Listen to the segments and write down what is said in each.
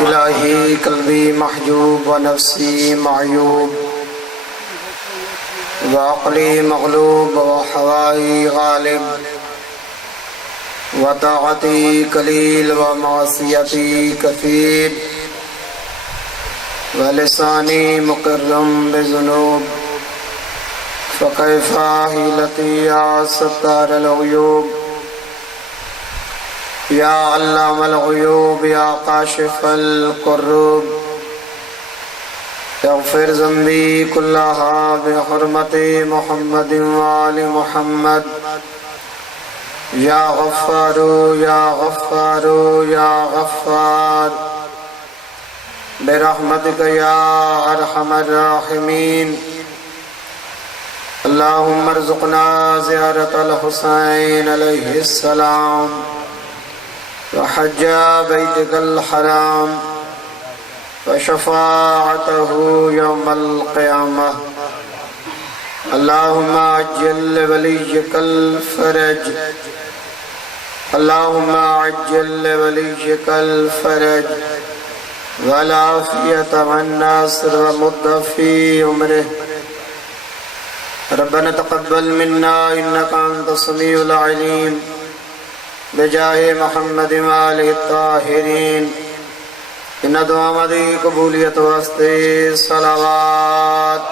الہی قلبی محجوب و نفسی معیوب وعقلی مغلوب و حوائی غالب و طاعتی قلیل و معصیتی کثیر و لسانی مقرم بذنوب فکیف حیلتی یا ستار العیوب یا علام الغیوب یا کاشف الکروب اغفر ذنبی کلہا بحرمت محمد وآل محمد یا غفار یا غفار یا غفار برحمتک یا ارحم الراحمین اللہم ارزقنا زیارت الحسین علیہ السلام وحج بیتک الحرام وشفاعته يوم القيامة اللهم عجل لوليك الفرج اللهم عجل لوليك الفرج والعافية والناصر ومد في عمره ربنا تقبل منا إنك أنت السميع العليم بجاه محمد وآله الطاهرين ان دعا مدی قبولیت واسطے صلوات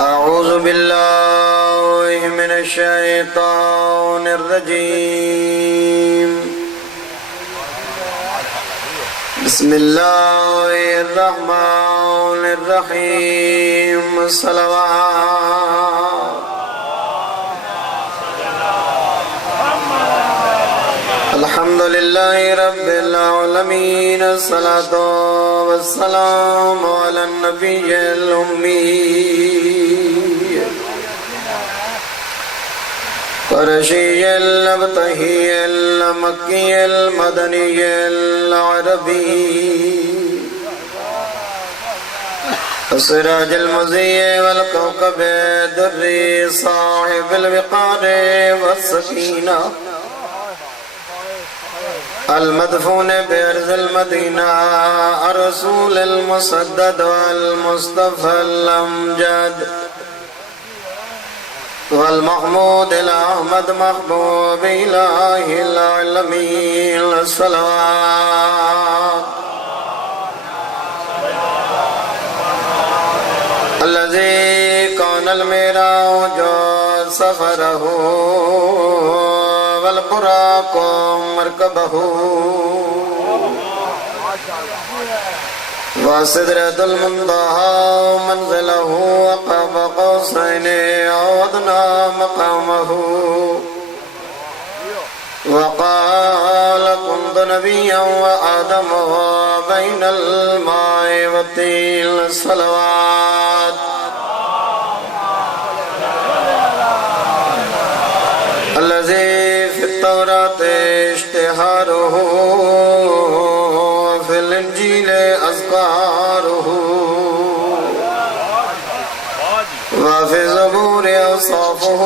اعوذ باللہ من الشیطان الرجیم بسم اللہ الرحمن الرحیم صلوات الحمدللہ رب العالمین الصلاة والسلام علی النبی الأمی قرشی الابتہی المکی المدنی العربی السراج المضیء والکوكب الدری صاحب الوقار والسکینہ المدفون بأرض المدینہ الرسول المسدد والمصطفى الامجد والمحمود الأحمد محبوب إله العالمين الصلوات الذي كان المعراج سفره والبراق مركبه وسدرة المنتهى منزله وقاب قوسين أو أدنى مقامه وقال كنت نبيا وآدم بين الماء والطين الصلوات الذي في التوراة اشتهاره في الإنجيل أذكاره وفي الزبور أوصافه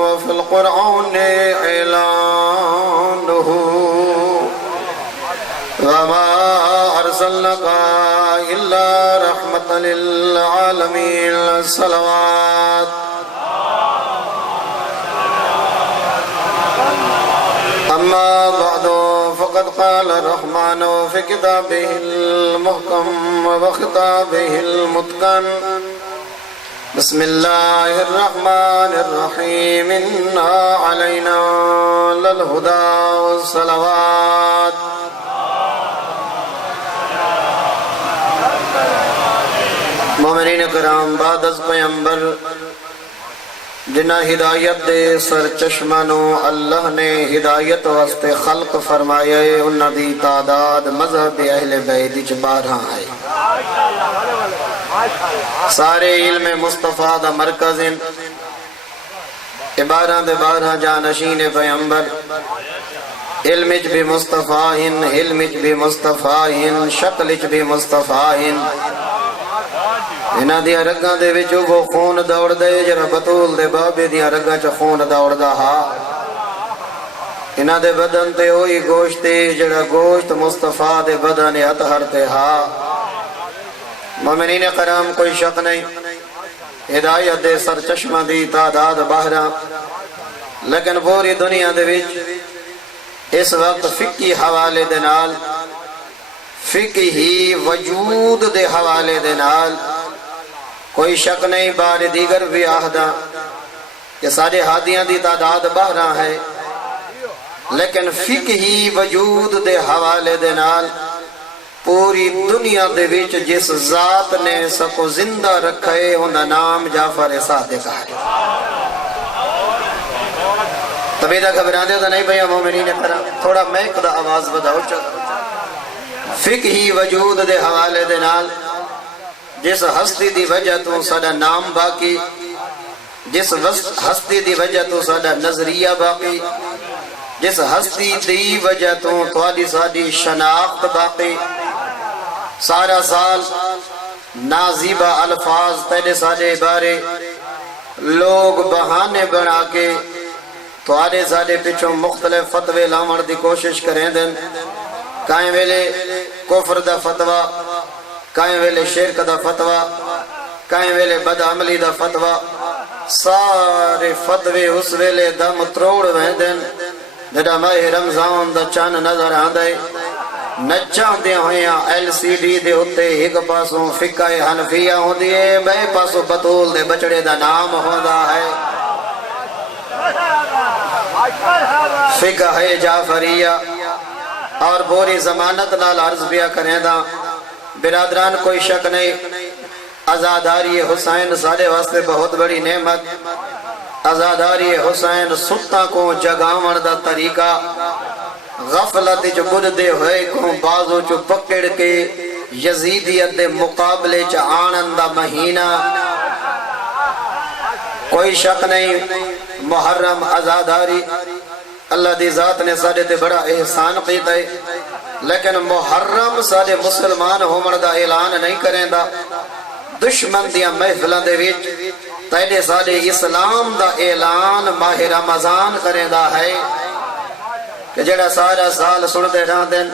وفي القرآن إعلانه وما أرسلناك إلا رحمة للعالمين الصلوات أما بعد فقد قال الرحمن في كتابه المحكم وخطابه المتقن بسم الله الرحمن الرحيم إنا علينا للهدى والصلوات مومنین کرام بعد از پیمبر جنہ ہدایت دے سر چشمانو اللہ نے ہدایت واسطے خلق فرمائے انہ دی تعداد مذہب اہل بیت وچ 12 ہے سارے علم مصطفیٰ دا مرکز 12 دے 12 جانشین پیمبر علم وچ بھی مصطفیٰ علم وچ بھی مصطفیٰ شکل وچ بھی مصطفیٰ انہاں دیا رگاں دے وچ وہ خون دوڑ دے جرا بطول دے بابے دیا رگاں چا خون دوڑ دا ہا انہاں دے بدن تے ہوئی گوشت جڑا گوشت مصطفیٰ دے بدن اطہر تے ہا مومنین کرام کوئی شک نہیں ہدایت دے سرچشمہ دی تعداد باہراں لیکن پوری دنیا دے وچ اس وقت فقہی حوالے دے نال فقہی وجود دے حوالے دے نال کوئی شک نہیں بار دیگر بھی آہدہ کہ سارے ہادیاں دی تعداد باہراں ہے لیکن فقہی وجود دے حوالے دے نال پوری دنیا دے وچ جس ذات نے سکو زندہ رکھے انہا نام جعفر صادق ہے تبھی دا گھبران دے تو نہیں بھئی مومنین کرام تھوڑا میک دا آواز بداؤ چاہتا فقہی وجود دے حوالے دے نال جس ہستی دی وجہ تو ساڑا نام باقی جس ہستی دی وجہ تو ساڑا نظریہ باقی جس ہستی دی وجہ تو تھوڑی ساڑی شناخت باقی سارا سال نازیبہ الفاظ تیرے ساڑے بارے لوگ بہانے بنا کے تھوڑے ساڑے پچھوں مختلف فتوے لامر دی کوشش کریں دن کائیں ویلے کفر دا فتوہ کائیں ویلے شرک دا فتوہ کائیں ویلے بد عملی دا فتوہ سارے فتوے اس ویلے دم تروڑ ویندن جڑا ماہ رمضان دا چان نظر آندے نچان دے ہویاں ایل سی ڈی دے ہوتے ایک پاسوں فقہ حنفیہ ہوں دیئے بے پاسوں بطول دے بچڑے دا نام ہوندہ ہے فقہ جعفریہ اور بوری ضمانت نال عرض بیا کریں دا برادران کوئی شک نہیں ازاداری حسین سارے واسطے بہت بڑی نعمت ازاداری حسین ستا کو جگاون دا طریقہ غفلت جو بددے ہوئے کو بازو جو پکڑ کے یزیدیت دے مقابلے چا آنند دا مہینہ کوئی شک نہیں محرم ازاداری اللہ دی ذات نے سارے تے بڑا احسان قیتا ہے لیکن محرم سارے مسلمان ہومن دا اعلان نہیں کریں دا دشمن دیا محفلان دے ویچ تیرے سارے اسلام دا اعلان ماہ رمضان کریں دا ہے کہ جڑا سارا سال سنتے رہا دن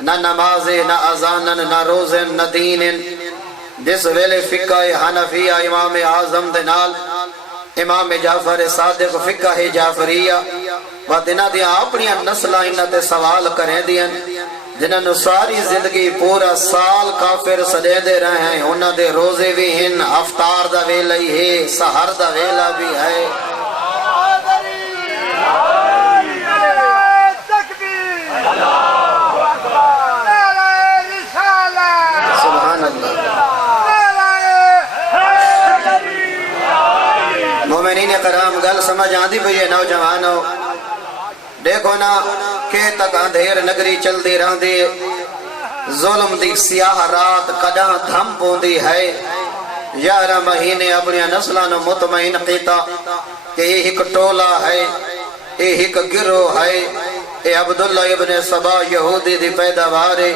نہ نمازیں نہ ازانن نہ روزن نہ دینن جس ویلے فقہ حنفیہ امام اعظم دے نال امام جعفر صادق فقہ جعفریہ وادنہ دیا اپنی نسلہ انہ تے سوال کریں دیا جنہاں نے ساری زندگی پورا سال کافر سدے دے رہے ہیں انہ دے روزے بھی ہیں افطار دا ویلہ ہی ہے سحر دا ویلہ بھی ہے سبحان اللہ مومنین کرام گل سمجھ آندھی بھئی نوجوانوں دیکھو نا کہ تک اندھیر نگری چل دی رہن دی ظلم دی سیاہ رات کداں دھم پوندی ہے 11 مہینے اپنی نسلانو مطمئن قیتا کہ یہ ایک ٹولا ہے یہ ایک گروہ ہے یہ عبداللہ ابن سبا یہودی دی پیداوار ہے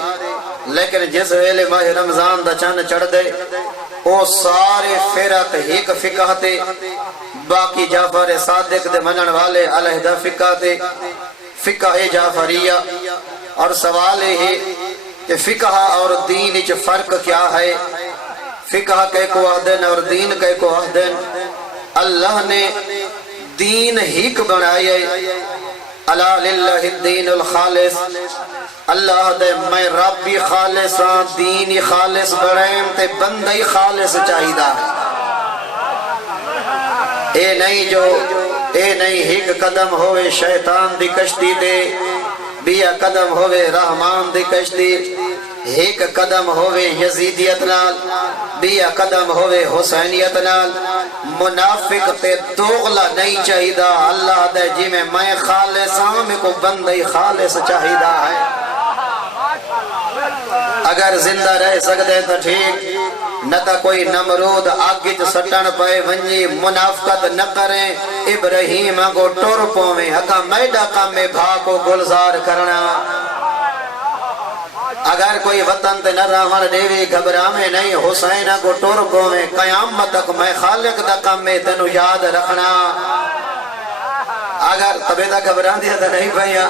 لیکن جس ویلے ماہ رمضان دا چند چڑھ دے وہ سارے فرق ایک فقہ تے باقی جعفر صادق دے منن والے علیحدہ فقہ تے فقہ جعفریہ اور سوال ہے کہ فقہ اور دین اچھ فرق کیا ہے فقہ کئی کو اہدن اور دین کئی کو اہدن اللہ نے دین ہیک بنائے اللہ للہ الدین الخالص اللہ دے میں ربی خالصاں دینی خالص بڑھیں تے بندی خالص چاہیدہ اے نہیں ایک قدم ہوئے شیطان دی کشتی دے بیا قدم ہوئے رحمان دی کشتی ایک قدم ہوئے یزیدیت نال بیا قدم ہوئے حسینیت نال منافق تے دوغلہ نہیں چاہیدہ اللہ دے جی میں خالصاں میں کو بندی خالص چاہیدہ ہے اگر زندہ رہ سکتے تو ٹھیک نہ تا کوئی نمرود آگت سٹن پائے ونجی منافقت نہ کریں ابراہیم کو ٹور پویں اکا میڈا کام میں بھاکو گلزار کرنا اگر کوئی وطن تے نہ راہن دیوی گھبرامے نہیں حسین کو ٹور پویں قیامت تک میں خالق دا کام میں تنو یاد رکھنا اگر طبیعتہ گھبران دیا تو نہیں بھائیا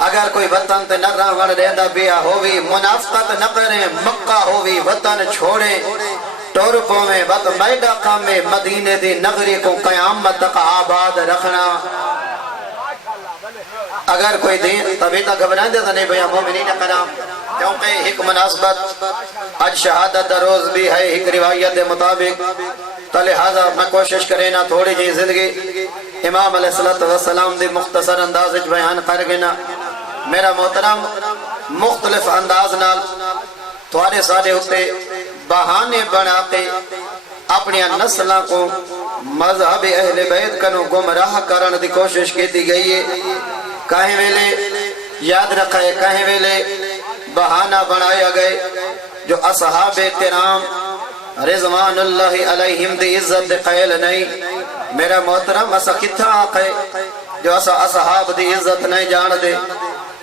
اگر کوئی وطن تے نہ رہن رہندا بیا ہووی منافقت نہ کریں مکہ ہووی وطن چھوڑیں ٹور پویں وقت میڈا کامے مدینے دی نگری کو قیامت تک آباد رکھنا اگر کوئی دین طبیعتہ گھبران دیا تو نہیں بھائیا مومنین کرام کیونکہ ایک مناسبت آج شہادت دا روز بھی ہے ایک روایت دے مطابق تو لہذا میں کوشش کریں نا تھوڑی جی زندگی امام علیہ السلام دی مختصر انداز بیان کر گنا میرا محترم مختلف انداز نال تھوڑے سارے ہوتے بہانے بنا کے اپنی نسلوں کو مذہب اہل بیت کنو گمراہ کرن دی کوشش کی دی گئی ہے کہیں ویلے یاد رکھے کہیں ویلے بہانہ بنایا گئے جو اصحاب کرام رضوان اللہ علیہم دی عزت دے قیل نہیں میرا محترم اسا کتھا آقے جو اسا اصحاب دی عزت نہیں جان دے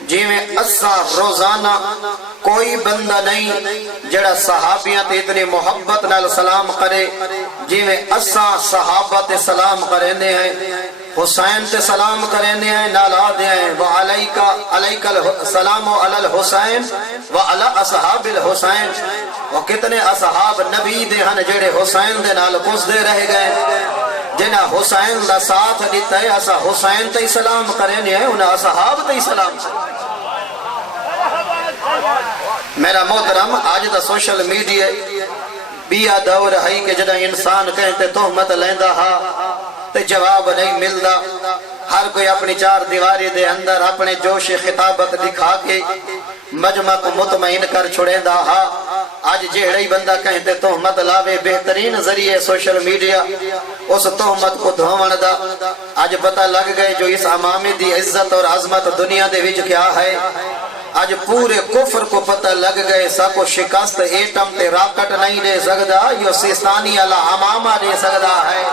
جی میں اسا روزانہ کوئی بندہ نہیں جڑا صحابیاں تے اتنی محبت نال سلام کرے جی میں اسا صحابہ تے سلام کرنے ہیں حسین تے سلام کرنے ہیں نالا دے ہیں وعلیکہ السلام علی الحسین وعلی اصحاب الحسین وہ کتنے اصحاب نبی دے ہن جڑے حسین دے نال کس دے رہ گئے جنہ حسین دا ساتھ دیتا ہے اسا حسین تے سلام کرنے ہیں انہا اصحاب تے سلام میرا محترم آج دا سوشل میڈیا بیا دور ہے کہ جنہ انسان کہتے تہمت لیندہ ہا تے جواب نہیں ملدا ہر کوئی اپنی چار دیواری دے اندر اپنے جوش خطابت دکھا کے مجمع کو مطمئن کر چھوڑیں دا ہا آج جہڑی بندہ کہتے تہمت لاوے بہترین ذریعے سوشل میڈیا اس تہمت کو دھومن دا آج پتہ لگ گئے جو اس امامی دی عزت اور عظمت دنیا دے وچ کیا ہے آج پورے کفر کو پتہ لگ گئے سا کو شکست ایٹم تے راکٹ نہیں دے سکدا یہ سیستانی اللہ امامہ دے سکدا ہے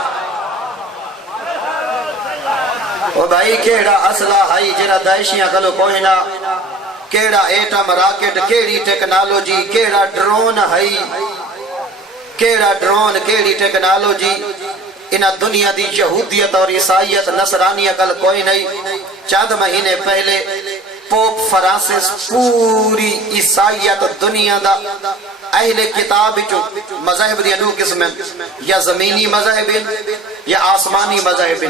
او بھائی کیڑا اسلحہ ہے جڑا داعشیاں کلو کوئی نہ کیڑا ایٹم راکٹ کیڑی ٹیکنالوجی کیڑا ڈرون ہے کیڑا ڈرون کیڑی ٹیکنالوجی انہا دنیا دی یہودیت اور عیسائیت نصرانیہ کل کوئی نہیں چند مہینے پہلے پوپ فرانسس پوری عیسائیت دنیا دا اہل کتاب جو مذہب دی انو قسم یا زمینی مذہب یا آسمانی مذہب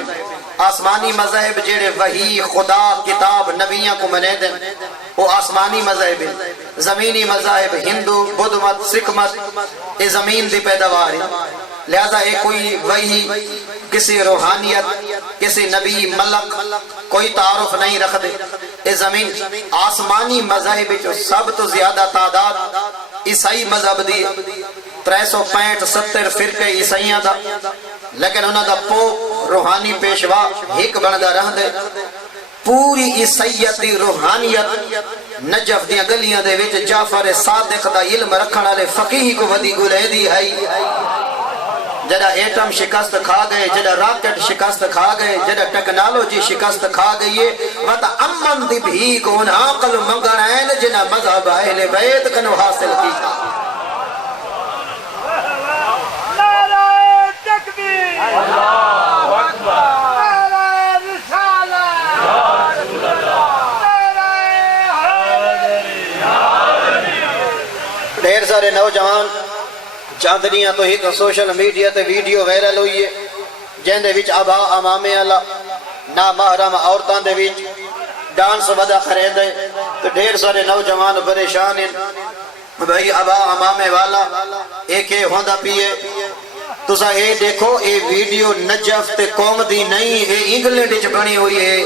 آسمانی مذہب جیڑے وحی خدا کتاب نبیاں کو منے دیں وہ آسمانی مذہب زمینی مذہب ہندو بدھ مت سکھ مت یہ زمین دی پیداوار لہذا ایک کوئی وحی کسی روحانیت کسی نبی ملک کوئی تعارف نہیں رکھ دے یہ زمین آسمانی مذہب جو سب تو زیادہ تعداد عیسائی مذہب دی 365-70 فرقے عیسائیاں دا لیکن انہاں دا پوپ روحانی پیشوا ایک بندہ رہ دے پوری عیسائیت دی روحانیت نجف دی گلیاں دے وچ جعفر صادق دا علم رکھن والے فقیہ کو ودی گلے دی ہے جڑا ایٹم شکست کھا گئے جڑا راکٹ شکست کھا گئے جڑا ٹیکنالوجی شکست کھا گئی ہے وتا امن دی بھی کو انہاں عقل منگڑائن جنہ مذہب اہل بیت کنو حاصل کی نعرہ تکبیر اللہ اکبر نعرہ رسالت یا رسول اللہ نعرہ حیدری ڈھیر سارے نوجوان چاندنیاں تو ایک سوشل میڈیا تے ویڈیو وائرل ہوئی ہے جن دے وچ آبا امامے اللہ نا محرم عورتان دے وچ ڈانس ودا کریں دے تو ڈھیر سارے نوجوان پریشان ہیں بھائی آبا امامے والا ایک ہوندا پیے تو سا اے دیکھو اے ویڈیو نجف تے قوم دی نہیں اے انگلینڈ وچ بنی ہوئی ہے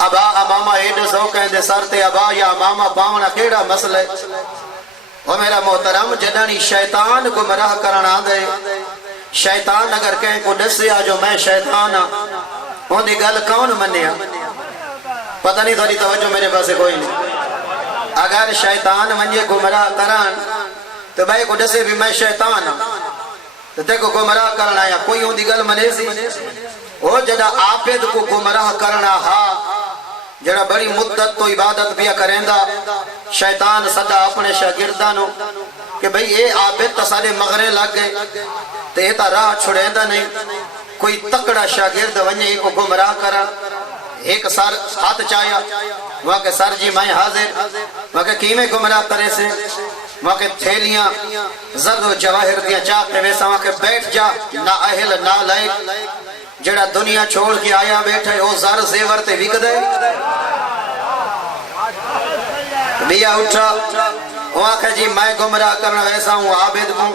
آبا امامہ اے دسو کہندے سر تے آبا یا امامہ باونا کیڑا مسئلہ ہے وہ میرا محترم جدانی شیطان کو مراہ کرنا دے شیطان اگر کہیں کو دسیا جو میں شیطان ہاں وہ دی گل کون منیا پتہ نہیں تھوڑی توجہ میرے پاس کوئی نہیں اگر شیطان منجے گمراہ کران تو بھائی کو دسے بھی میں شیطان ہاں تو دیکھو گمراہ کرنا یا کوئی ہوں دی گل منے سی وہ جدا آپید کو گمراہ کرنا ہاں جڑا بڑی مدت تو عبادت بیا کریں دا شیطان صدا اپنے شاگردانوں کہ بھئی اے عابد تا سارے مغرے لگ گئے تے تا راہ چھڑیں دا نہیں کوئی تکڑا شاگرد ونجے کو گمراہ کرا ایک سر ہاتھ چایا وہاں کے سر جی میں حاضر وہاں کے کیمیں گمراہ کرے سے وہاں کے تھیلیاں زرد و جواہر دیاں چاک کے ویسا وہاں کے بیٹھ جا نہ اہل نہ لائق جڑا دنیا چھوڑ کے آیا بیٹھے او زر زیور تے وک دے بیا اٹھا وہاں کہ جی میں گمراہ کرنا ویسا ہوں عابد ہوں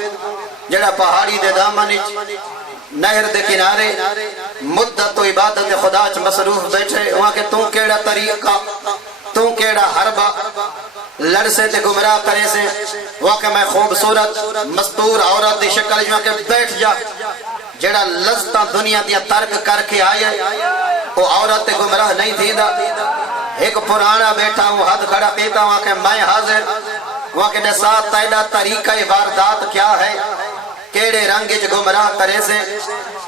جڑا پہاڑی دے دامنچ نہر دے کنارے مدت و عبادت خدا چ مصروف بیٹھے وہاں کہ توں کیڑا طریقہ توں کیڑا حربہ لڑسے تے گمراہ کرے سے وہاں کہ میں خوبصورت مستور عورت دی شکل جو کہ بیٹھ جا جڑا لذتاں دنیا دیا ترک کر کے آئے وہ عورت تے گمراہ نہیں تھی دا ایک پرانا بیٹھا ہوں ہاتھ کھڑا پیتا وہاں کہ میں حاضر وہاں کہ نسات تیڑا طریقہ واردات کیا ہے کیڑے رنگ جو گمراہ کرے سے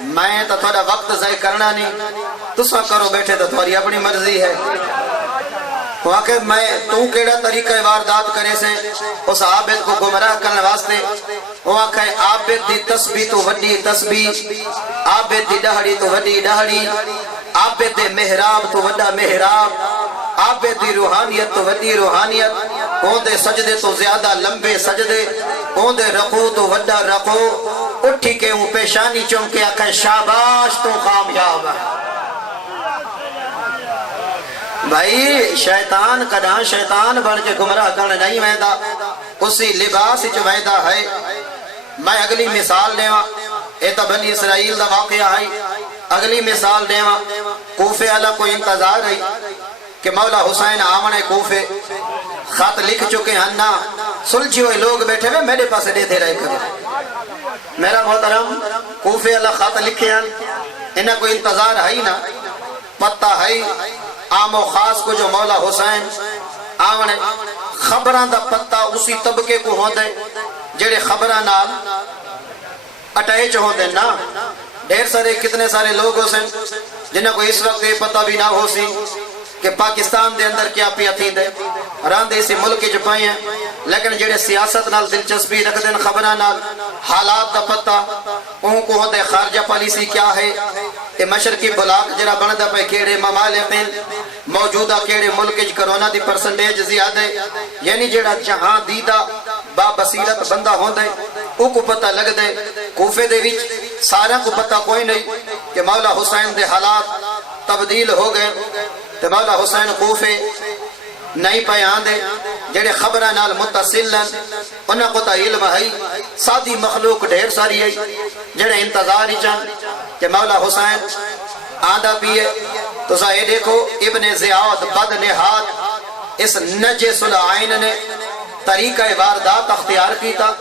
میں تو تھوڑا وقت ضائع کرنا نہیں تسا کرو بیٹھے تو تھوڑی اپنی مرضی ہے وہاں کہ میں تو کیڑا طریقہ واردات کرے سے اس عابد کو گمراہ کرنے واسطے وہاں کہ عابد دی تسبیح تو وڈی تسبیح عابد دی ڈہڑی تو وڈی ڈہڑی عابد دی محراب تو وڈا محراب عابد دی روحانیت تو وڈی روحانیت اون دے سجدے تو زیادہ لمبے سجدے اون دے رکوع تو وڈا رکوع اٹھی کے اون پیشانی چونکے آکھے شاباش تو کامیاب ہے بھائی شیطان کداں شیطان بن کے گمراہ کرنے نہیں ویندہ اسی لباس جو ویندہ ہے میں اگلی مثال دیواں ایتا بنی اسرائیل دا واقعہ ہے اگلی مثال دیواں کوفے اللہ کو انتظار ہے کہ مولا حسین آمنے کوفے خط لکھ چکے ہننا سلجھی ہوئے لوگ بیٹھے ہوئے میرے پاس دیتے رہے کرے میرا محترم کوفے اللہ خط لکھے ہیں انہیں کوئی انتظار ہے نا پتہ ہے عام و خاص کو جو مولا حسین آمنے خبران دا پتہ اسی طبقے کو ہوں دے جڑے خبران نال اٹیچ ہوں دے نا ڈھیر سارے کتنے سارے لوگ ہو سن جنہیں کو اس وقت یہ پتہ بھی نہ ہو سی کہ پاکستان دے اندر کیا پیا تھی دے راندے اسی ملک جو پائے ہیں لیکن جڑے سیاست نال دلچسپی رکھ دیں خبران نال حالات دا پتہ ان کو ہوندے خارجہ پالیسی کیا ہے کہ مشرقی بلاک جڑا بندہ پہ کیڑے ممالکین موجودہ کیڑے ملک جو کرونا دی پرسنٹیج زیادہ یعنی جڑا جہاں دیدہ با بصیرت بندہ ہوندے او کو پتہ لگ دے کوفے دے وچ سارا کو پتہ کوئی نہیں کہ مولا حسین دے حالات تبدیل ہو گئے تو مولا حسین کوفے نہیں پہ آندے جڑے خبرہ نال متصلن انہاں کو تا علم ہے سادی مخلوق ڈھیر ساری ہے جڑے انتظار ہی چاہن کہ مولا حسین آندہ پیئے تو ظاہر دیکھو ابن زیاد بد نہاد اس نجس العین نے طریقہ واردات اختیار کی تھا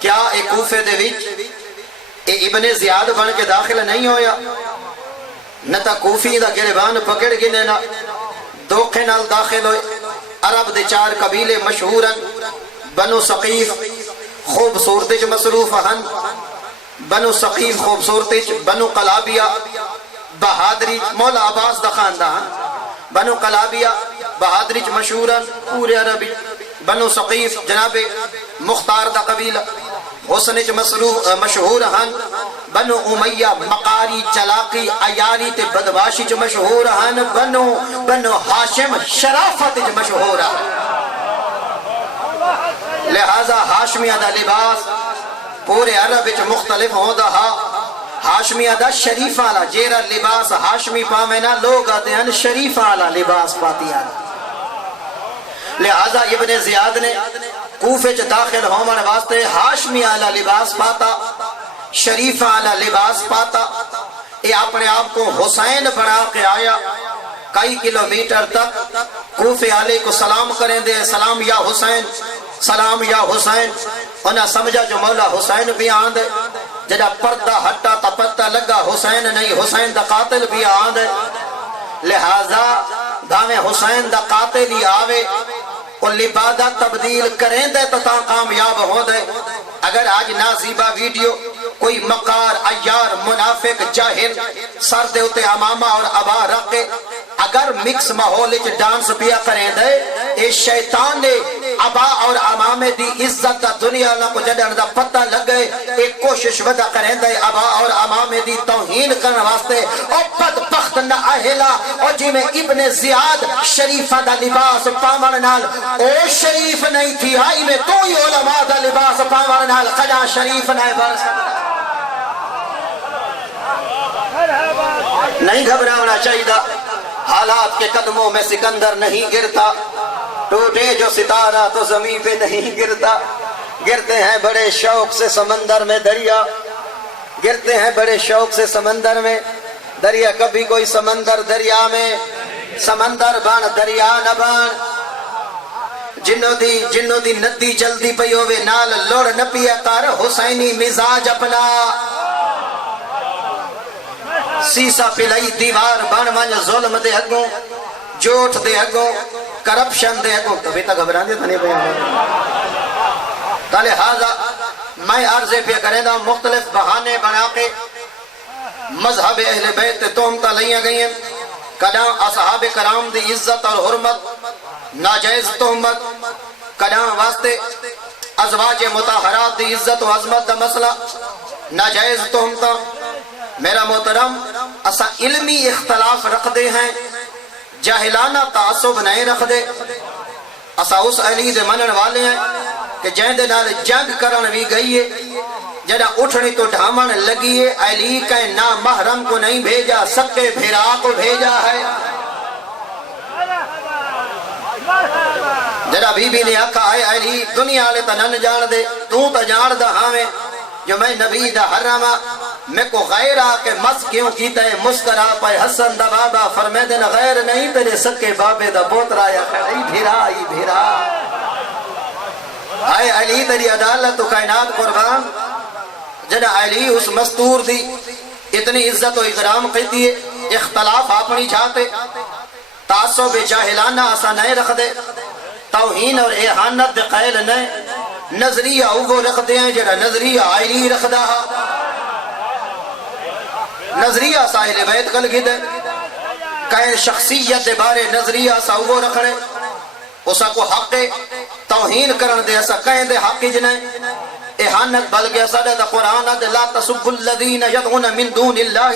کیا ایک کوفے دے وچ ابن زیاد بن کے داخل نہیں ہویا نہ تا کوفی دا گریبان پکڑ گنے نہ دوکھے نال داخل ہوئے عرب دے 4 قبیلے مشہورن بنو ثقیف خوبصورتی جو مصروف ہن بنو ثقیف خوبصورتی بنو قلابیہ بہادری مولا عباس دا خاندان بنو قلابیہ بہادری مشہورن پورے عربی بنو ثقیف جناب مختار دا قبیلہ حسن مشہور ہن بنو امیہ مقاری چلاقی عیاری تے بدواشی جو مشہور ہن بنو ہاشم شرافت جو مشہور ہن لہذا ہاشمیہ دا لباس پورے عرب جو مختلف ہوندہ ہا ہاشمیہ دا شریف آلا جیرا لباس ہاشمی پامینا لوگ آتے ہیں شریف آلا لباس پاتی آلا لہذا ابن زیاد نے کوفے چ داخل ہومن واسطے ہاشمی آلا لباس پاتا شریف آلا لباس پاتا یہ اپنے آپ کو حسین بنا کے آیا کئی کلومیٹر تک کوفے آلے کو سلام کریں دے سلام یا حسین انہا سمجھا جو مولا حسین بھی آندے جڑا پردہ ہٹا تا پتہ لگا حسین نہیں حسین دا قاتل بھی آندے لہذا دھاویں حسین دا قاتل ہی آوے اور لبادہ تبدیل کریں دے تو تا کامیاب ہو دے اگر آج نازیبہ ویڈیو کوئی مقار عیار منافق جاہل سر دے ہوتے امامہ اور ابا رکھے اگر مکس ماحول ڈانس پیا کریں دے اے شیطان نے ابا اور امامے دی عزت دا دنیا نہ کو جڑن دا پتہ لگے ایک کوشش ودا کریں دے ابا اور امامے دی توہین کرنے واسطے او بدبخت نہ اہلا او جی میں ابن زیاد شریفہ دا لباس پامن نال او شریف نہیں تھی آئی میں تو ہی علماء دا لباس پامن نال خدا شریف نہ برس نہیں گھبرانا چاہیے حالات کے قدموں میں سکندر نہیں گرتا ٹوٹے جو ستارہ تو زمین پہ نہیں گرتا گرتے ہیں بڑے شوق سے سمندر میں دریا گرتے ہیں بڑے شوق سے سمندر میں دریا کبھی کوئی سمندر دریا میں سمندر بان دریا نہ بان جنوں دی ندی جلدی پئی ہوئے نال لوڑ نہ پیا کر حسینی مزاج اپنا سیسا پلائی دیوار بن من ظلم دے اگوں جوٹ دے اگوں کرپشن دے اگوں کبھی تک گھبران دیتا نہیں پہ لہذا میں عرضے پہ کریں دا مختلف بہانے بنا کے مذہب اہل بیت تومتا لئیاں گئی ہیں کداں اصحاب کرام دی عزت اور حرمت ناجائز تہمت کداں واسطے ازواج مطہرات دی عزت و عظمت دا مسئلہ ناجائز تہمتا میرا محترم اسا علمی اختلاف رکھ دے ہیں جاہلانہ تعصب نہیں رکھ دے اسا اس علی دے منن والے ہیں کہ جہن دے نال جنگ کرن بھی گئی ہے جڑا اٹھنی تو ڈھامن لگی ہے علی کا نام محرم کو نہیں بھیجا سکے بھیرا کو بھیجا ہے جڑا بی بی نے آکھا ہے علی دنیا لے تا نن جان دے تو تا جان دا ہاں جو میں نبی دا حرامہ میں کو غیر آکے مس کیوں کیتا ہے مسکرا پائے حسن دا بابا فرمے دن غیر نہیں تیرے سکے بابے دا بوترا یا کھڑی بھیرا آئے علی تیری عدالت و کائنات قربان جنا علی اس مستور دی اتنی عزت و اکرام کہتی ہے اختلاف اپنی چاہتے تعصب جاہلانہ اسا نہیں رکھ دے توہین اور احانت دے قائل نہیں نظریہ وہ رکھ دے ہیں جنا نظریہ علی رکھ دا نظریہ ساہل بیت کل گی دے کہیں شخصیت بارے نظریہ سا وہ رکھنے اسا کو حق توہین کرن دے اسا کہیں دے حق جنے احانت بلکہ اسا دے قرآن دے لا تسب الذین یدعون من دون اللہ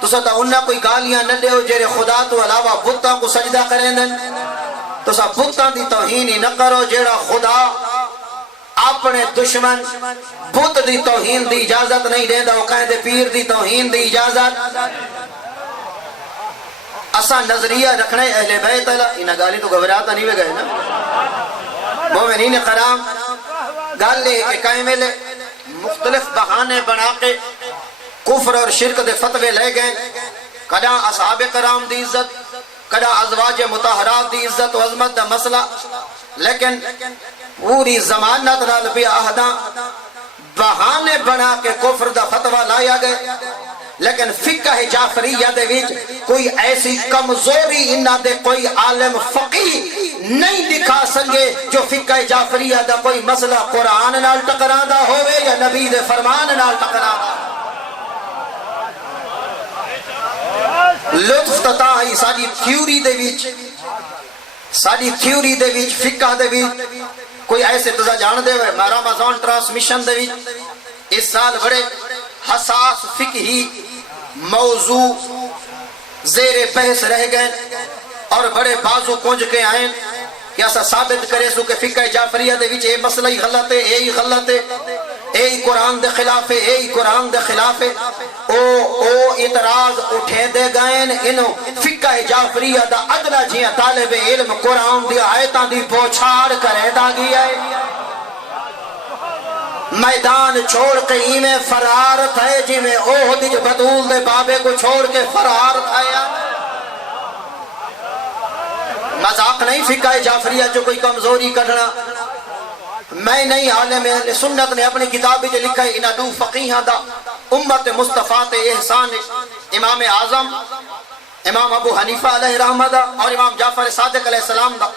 تو سا انہا کوئی گالیاں نہ دے جیرے خدا تو علاوہ بتاں کو سجدہ کریں دن تو سا بتاں دی توہین ہی نہ کرو جیڑا خدا اپنے دشمن بت دی توہین دی اجازت نہیں دے دا وہ کہیں دے پیر دی توہین دی اجازت اسا نظریہ رکھنے اہل بیت اللہ انہا گالی تو گھبراتا نہیں ہوئے گئے نا مومنین کرام گال لے کہ کہیں ملے مختلف بہانے بنا کے کفر اور شرک دے فتوے لے گئے کدا اصحاب کرام دی عزت کدا ازواج مطہرات دی عزت و عظمت دا مسئلہ لیکن پوری زمانت نال بھی آہداں بہانے بنا کے کفر دا فتوہ لایا گئے لیکن فقہ جعفریہ دے وچ کوئی ایسی کمزوری انہاں دے کوئی عالم فقیہ نہیں دکھا سکے جو فقہ جعفریہ دا کوئی مسئلہ قرآن نال ٹکراندہ ہوئے یا نبی دے فرمان نال ٹکراندہ لطف تتاہی ساری تھیوری دے وچ فقہ دے وچ کوئی ایسے تزا جان دے ہوئے رمضان ٹرانسمیشن دے وچ اس سال بڑے حساس فقہی موضوع زیر بحث رہ گئے اور بڑے بازو کنج کے آئیں کہ ایسا ثابت کرے سو کہ فقہ جعفریہ دے وچ اے مسئلہ ہی غلط ہے اے ہی غلط ہے اے ہی قرآن دے خلاف ہے اے ہی قرآن دے خلاف ہے او اعتراض اٹھے دے گئے انہوں فقہ جعفریہ دا ادنا جیاں طالب علم قرآن دی آیتاں دی پوچھاڑ کرے دا گیا ہے میدان چھوڑ کے ایمیں فرار تھے جی میں اوہ دی جو بدول دے بابے کو چھوڑ کے فرار تھایا مذاق نہیں فقہ جعفریہ جو کوئی کمزوری کرنا میں نہیں عالم اہل سنت نے اپنی کتابی جو لکھا ہے انہوں فقیہاں دا امت مصطفیٰ احسان امام اعظم امام ابو حنیفہ علیہ رحمہ دا اور امام جعفر صادق علیہ السلام دا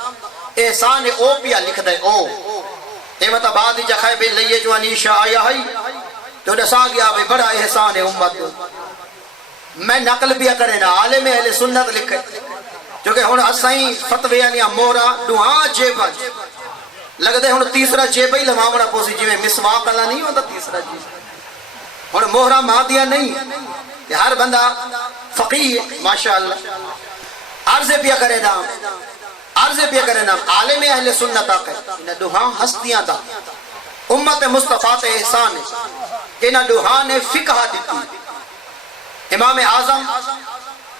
احسان او پیا لکھ دے او احمد آبادی جخائے بے لئے جو انیشہ آیا ہے تو دسا گیا بے بڑا احسان امت میں نقل بھی کرے نا عالم اہل سنت لکھے کیونکہ ہن اسائیں فتوی علی مورا دوہاں جیب لگدے ہن تیسرا جیب ہی لواونا پوسی جویں مسواک والا نہیں ہوندا تیسرا جیب ہن مہرا مادیا نہیں کہ ہر بندہ فقیہ ماشاءاللہ عرض پیا کرے دا عرض پیا کرے نا عالم اہل سنت آقے انہاں دوہاں ہستیاں دا امت مصطفیٰ تے احسان ہے کہ انہاں دوہاں نے فقہ دیتی امام اعظم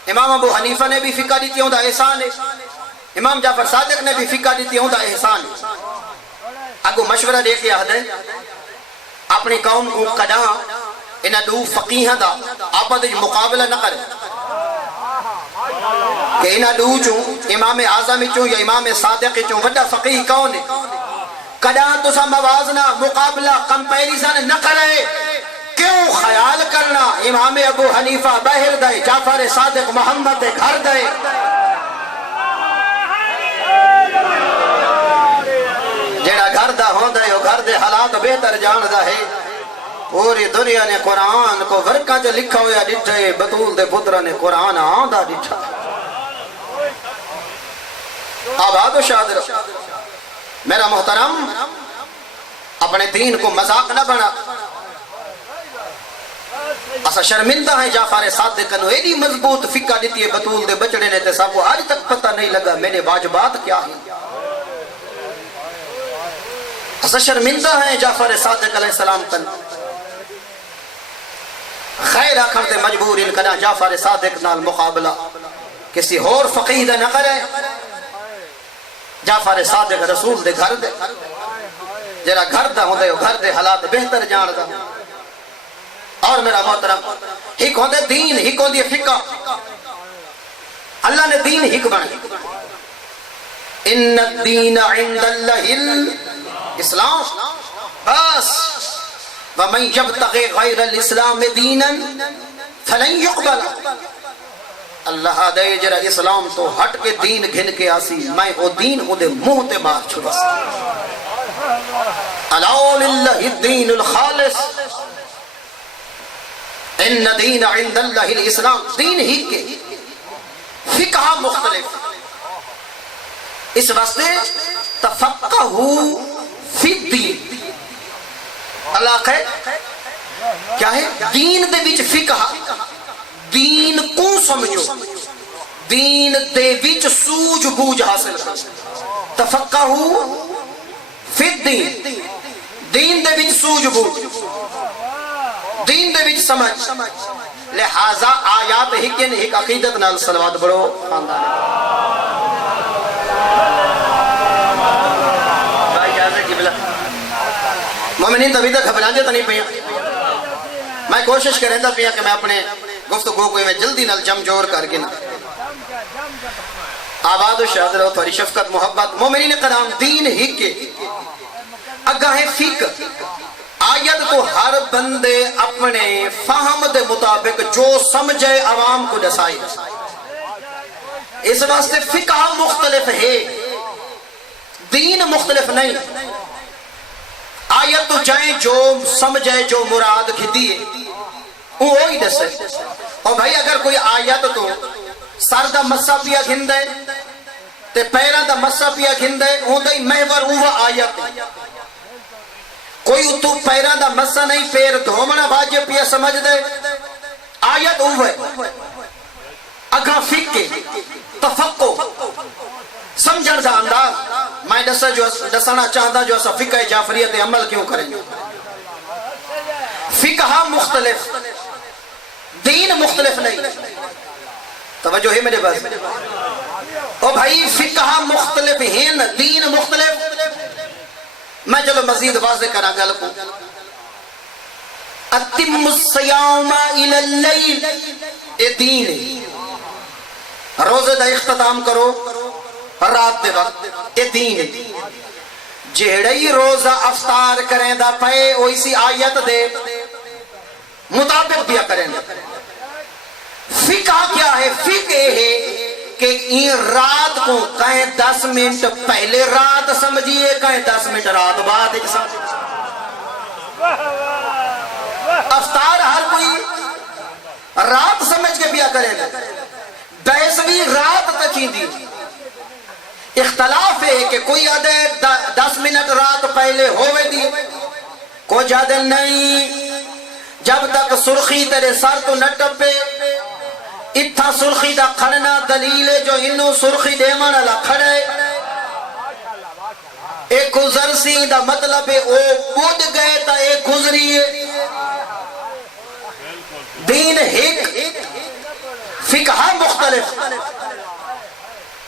امام ابو حنیفہ نے بھی فقہ دیتی ہوں دا احسان ہے امام جعفر صادق نے بھی فقہ دیتی ہوں دا احسان ہے اگو مشورہ دے کے آدھے اپنی قوم کو قداں انہاں دو فقیہ دا آپا دے مقابلہ نہ کرے کہ انہاں دو چوں امام اعظم چوں یا امام صادق چوں وڈا فقیہ کون ہے قداں تو سا موازنہ مقابلہ کمپیریزن نہ کرے کیوں خیال کرنا امام ابو حنیفہ باہر دے جعفر صادق محمد دے گھر دے جیڑا گھر دا ہوں دے وہ گھر دے حالات بہتر جان دا ہے پوری دنیا نے قرآن کو ورکاں جو لکھا ہویا ڈٹھے بطول دے پترہ نے قرآن آندہ ڈٹھا آباد و شادر میرا محترم اپنے دین کو مذاق نہ بنا اسا شرمندہ ہیں جعفر صادق کنو ایڈی مضبوط فقہ دیتی ہے بطول دے بچڑے نے تے سب کو آج تک پتہ نہیں لگا میرے واجبات کیا ہیں اسا شرمندہ ہیں جعفر صادق علیہ السلام کنو خیر آخر دے مجبور ان کنا جعفر صادق نال مقابلہ کسی اور فقیہ دے نہ کرے جعفر صادق رسول دے گھر دے جرا گھر دا ہوں دے گھر دے حالات بہتر جان دا اور میرا محترم ہک ہوں دے دین ہک ہوں دے فقہ اللہ نے دین ہک بنے ان الدین عند اللہ الاسلام بس وَمَنْ يَبْتَغِ غَيْرَ الْإِسْلَامِ دِينًا فَلَنْ يُقْبَلَ اللہ دے جرا اسلام تو ہٹ کے دین گھن کے آسی میں او دین او دے منہ تے مار چھڑا سی اَلَوْ لِلَّهِ الدِّينُ الْخَالِصِ ان دین عند اللہ الاسلام دین ہی کے فقہ مختلف اس واسطے تفقہو فی الدین اللہ کہے کیا ہے دین دے وچ فقہ دین کو سمجھو دین دے وچ سوجھ بوجھ حاصل تفقہو فی الدین دین دے وچ سوجھ بوجھ دین دے وچ سمجھ لہذا آیات ہکن ایک عقیدت نال صلوات بڑھو خاندان مومنین تبھی تک گھبرا جاتا نہیں پیا میں کوشش کریں دا پیا کہ میں اپنے گفتگو کو میں جلدی نال جم جور کر کے نا آباد و شادر و تھوڑی شفقت محبت مومنین قرآن دین ہی کے اگاہ فقہ آیت کو ہر بندے اپنے فہم دے مطابق جو سمجھے عوام کو دسائی اس واسطے فقہ مختلف ہے دین مختلف نہیں آیت تو جائیں جو سمجھے جو مراد کھتی ہے وہی دسے اور بھائی اگر کوئی آیت تو سر دا مسا پیا گھندے تے پیران دا مسا پیا گھندے ہوں دے محور ہوا آیت کوئی تو پیران دا مسا نہیں پیر دھومنا باجے پیا سمجھ دے آیت ہوئے اگاں فقہ تفقہ سمجھن دا انداز میں دسنا چاہتا جو ایسا فقہ جعفریت عمل کیوں کریں فقہ مختلف دین مختلف نہیں توجہ ہے میرے پاس او بھائی فقہ مختلف ہیں دین مختلف میں چلو مزید واضح کرا گل کو اتم الصیام الی اللیل اے دین روزے دا اختتام کرو رات دے وقت اے دین جہڑی روزہ افطار کریں دا پے وہ اسی آیت دے مطابق دیا کریں دا فقہ کیا ہے فقہ ہے کہ این رات کو کہیں 10 منٹ پہلے رات سمجھئے کہیں 10 منٹ رات بعد ایک سمجھئے افطار ہر کوئی رات سمجھ کے پیا کریں بحث بھی رات تک ہی دی اختلاف ہے کہ کوئی آدھے 10 منٹ رات پہلے ہوئے دی کو جادے نہیں جب تک سرخی تیرے سر تو نہ ٹپے اتھا سرخی دا کھڑنا دلیل ہے جو انہوں سرخی دے مانا کھڑے ایک گزر سی دا مطلب ہے او بود گئے تا ایک گزری ہے دین ایک فقہ مختلف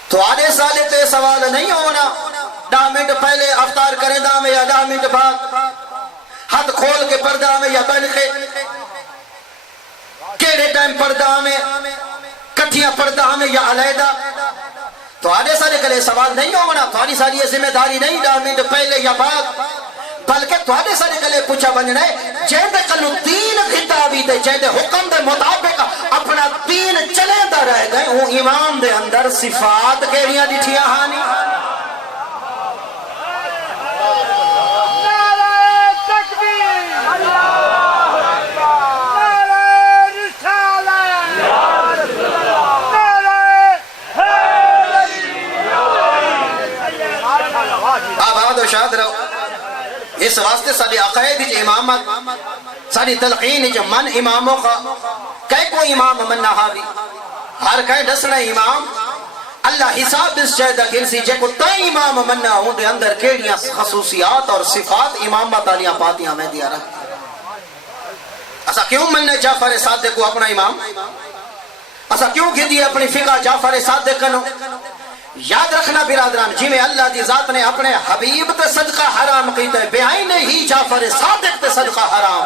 تو آدھے سالے تے سوال نہیں ہونا 10 منٹ پہلے افطار کریں دا میں یا 10 منٹ بعد ہاتھ کھول کے پردہ میں یا بن کے کیڑے ٹائم پردہ میں کٹھیاں پردہ میں یا علیحدہ تو آدھے سارے کلے سوال نہیں ہونا تھوڑی ساری یہ ذمہ داری نہیں 10 منٹ پہلے یا بعد بلکہ تھوڑے سارے کلے پوچھا بننا ہے جیدے کلو دین خطابی دے جیدے حکم دے مطابق اپنا دین چلے دا رہ گئے وہ امام دے اندر صفات کیڑیاں ڈٹھیاں ہانی شاد رہو اس واسطے ساری عقائد جو امامت ساری تلقین جو من اماموں کا کئی کو امام من نہاوی ہر کئی ڈسنا امام اللہ حساب اس جائدہ گرسی جے کو تائی امام من نہوں دے اندر کیڑیاں خصوصیات اور صفات امامت آلیاں پاتیاں میں دیا رہا ایسا کیوں من نے جعفر صادق کو اپنا امام ایسا کیوں گھی دی اپنی فقہ جعفر صادق کنو یاد رکھنا برادران جی میں اللہ دی ذات نے اپنے حبیب تے صدقہ حرام کیتا ہے بے آئین ہی جعفر صادق تے صدقہ حرام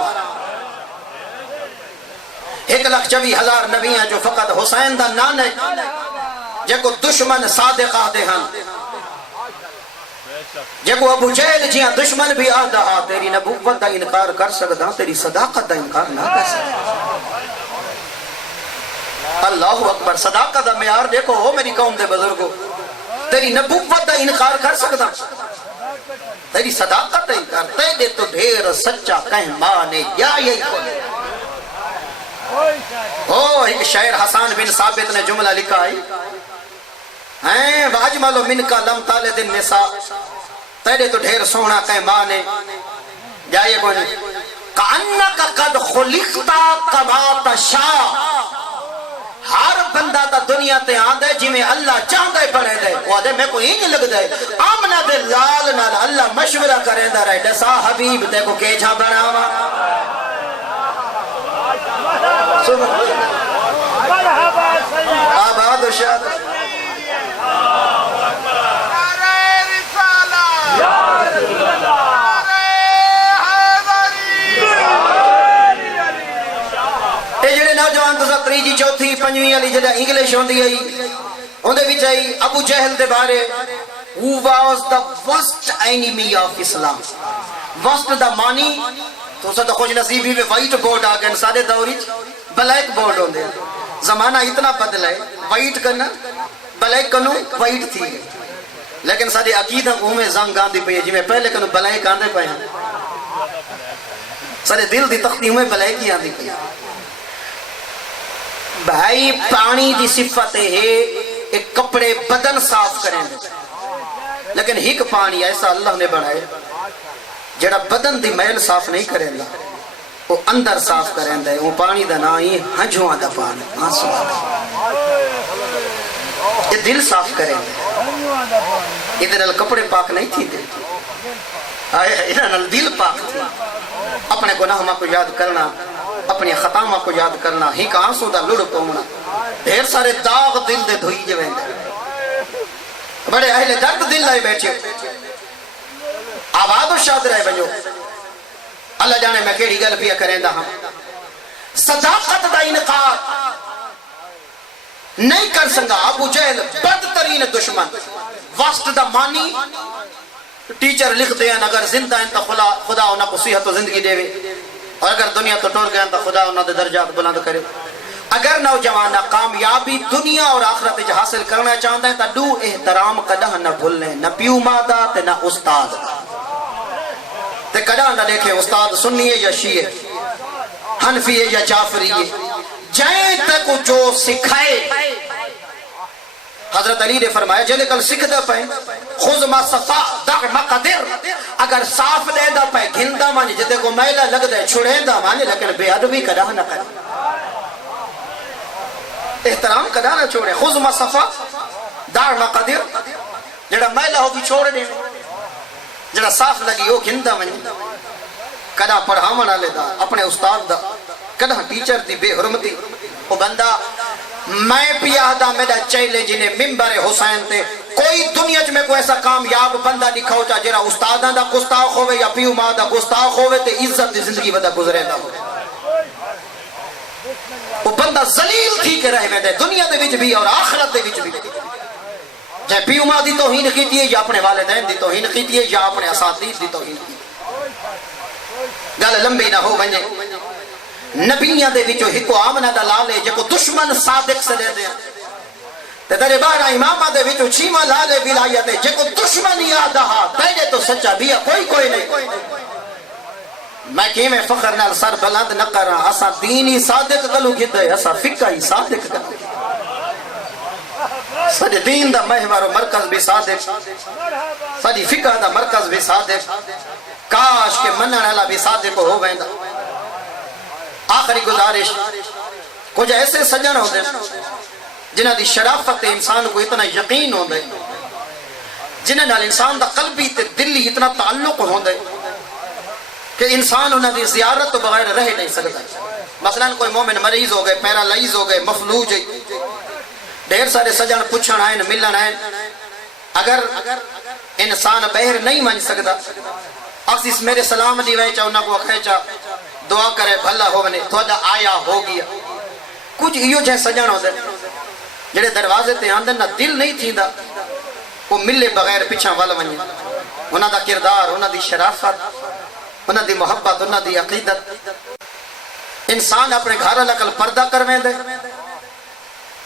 1,24,000 نبیاں جو فقط حسین دا نانے جے کو دشمن صادق آدھے ہاں جے کو ابو جہل جیاں دشمن بھی آدھا ہاں تیری نبوت دا انکار کر سکتا تیری صداقت دا انکار نہ کر سکتا اللہ اکبر صداقت دا معیار دیکھو ہو میری قوم دے بزرگو تیری نبوت دا انکار کر سکتا تیری صداقت دا انکار تیرے تو ڈھیر سچا کہیں مانے یا یہی کھولے ایک شاعر حسان بن ثابت نے جملہ لکھا ہے واجملو من کا لم طالد النساء تیرے تو ڈھیر سونا کہیں مانے یا یہ کھولے کانکا قد خلقتا کما تشاء ہر بندہ تا دنیا تے آن دے جی میں اللہ چاہتا ہے پڑھے دے وہ دے میں کو ہی نہیں لگ دے آمنہ دے لال نال اللہ مشورہ کریں دا رہے دسا حبیب دے کو کیجھا بناوا آباد و شاد تریجی چوتھی پنجویں علی جدہ انگلش ہوندی ہے ہوندے بھی چاہی ابو جہل دے بارے who was the worst enemy of Islam worst دا مانی تو سا تو خوش نصیبی میں وائٹ بورڈ آگئے سارے دوری بلیک بورڈ ہوندے زمانہ اتنا بدل ہے وائٹ کرنا بلیک کنو وائٹ تھی لیکن سارے عقیدہ میں زنگ آندی پہ جی میں پہلے کنو بلیک آندے پہ سارے دل دی تختی میں بلیک ہی آندی پہ بھائی پانی دی صفت ہے ایک کپڑے بدن صاف کریں لیکن ایک پانی ایسا اللہ نے بڑھائے جڑا بدن دی میل صاف نہیں کریں گا وہ اندر صاف کریں دے وہ پانی دا نائی ہنجوان دا پانی آنسو یہ دل صاف کریں دے ادھر کپڑے پاک نہیں تھی دے ادھر دل پاک تھی اپنے گناہوں کو یاد کرنا اپنی خطامہ کو یاد کرنا ہی کا آنسو دا لڑ پونا ڈھیر سارے داغ دل دے دھوئی جویں بڑے اہل درد دل لائے بیٹھے آباد و شاد رہے بنجو اللہ جانے میں کیڑی گل پیا کریں دا ہم صداقت دا انکار نہیں کر سنگا ابو جہل بدترین دشمن واسط دا مانی ٹیچر لکھ دیں اگر زندہ ہیں تو خدا انہاں کو صحت و زندگی دے اور اگر دنیا تو ٹور گئے تو خدا انہاں دے درجات بلند کرے اگر نوجوان کامیابی دنیا اور آخرت جو حاصل کرنا چاہتا ہے تو دو احترام کدہ نہ بھولنے نہ پیو مادہ تے نہ استاد تے کدہ نہ دیکھے استاد سنی ہے یا شیعہ حنفی ہے یا جعفری ہے جائیں تک جو سکھائے حضرت علی نے فرمایا جلے کل سکھ دا پائیں خود ما صفا دع مقدر اگر صاف دے دا پائیں گھندا مانی جتے کو میلہ لگ دے چھڑے دا مانی لیکن بے ادبی کدا نہ کرے احترام کدا نہ چھوڑے خود ما صفا دع مقدر جڑا میلہ ہو بھی چھوڑ دے جڑا صاف لگی ہو گھندا مانی کدا پڑھاون والے دا اپنے استاد دا کدا ٹیچر دی بے حرمتی وہ بندہ میں پیادا میرا چیلنج نے ممبر حسین تے کوئی دنیا میں کوئی ایسا کامیاب بندہ دکھاؤ چا جرا استاداں دا گستاخ ہوئے یا پیو ماں دا گستاخ ہوئے تے عزت دی زندگی ودا گزرے دا ہوئے وہ بندہ ذلیل تھی کے رہے میں دنیا دے وچ بھی اور آخرت دے وچ بھی جائے پیو ماں دی توہین کیتی ہے یا اپنے والدین دی توہین کیتی ہے یا اپنے اساتذہ دی توہین کیتی ہے گل لمبی نہ ہو بنے نبیاں دے وچوں ہکو آمنہ دا لالے جے کو دشمن صادق سے دے دیا تے درے بارہ امامہ دے وچوں چھیمہ لالے ولایت جے کو دشمن یاد آہا پہلے تو سچا بیا کوئی نہیں میں کہ میں فخر نال سر بلند نہ کر رہا اسا دینی صادق کلو گھدے اسا فقہ ہی صادق کلو سجے دین دا محور و مرکز بھی صادق سجی فقہ دا مرکز بھی صادق کاش کے منن والا بھی صادق ہو ویندا آخری گزارش کچھ ایسے سجن ہوتے جنہ دی شرافت انسان کو اتنا یقین ہوتا ہے جنہ نال انسان دا قلبی تے دلی اتنا تعلق ہوتا ہے کہ انسان انہاں دی زیارت تو بغیر رہ نہیں سکتا مثلا کوئی مومن مریض ہو گئے پیرالائز ہو گئے مفلوج ہے ڈھیر سارے سجن پوچھن آئیں ملن آئیں اگر انسان بہر نہیں مان سکتا اکسیس میرے سلام دی وے چا انہاں کو کھیچا دعا کرے بھلا ہو بنے تھوڑا آیا ہو گیا کچھ ایو جائے سجن ہو دے جڑے دروازے تے آندن نہ دل نہیں تھی دا وہ ملے بغیر پیچھا والا ونی انہاں دا کردار انہاں دی شرافت انہاں دی محبت انہاں دی عقیدت انسان اپنے گھر لکل پردہ کرویں دے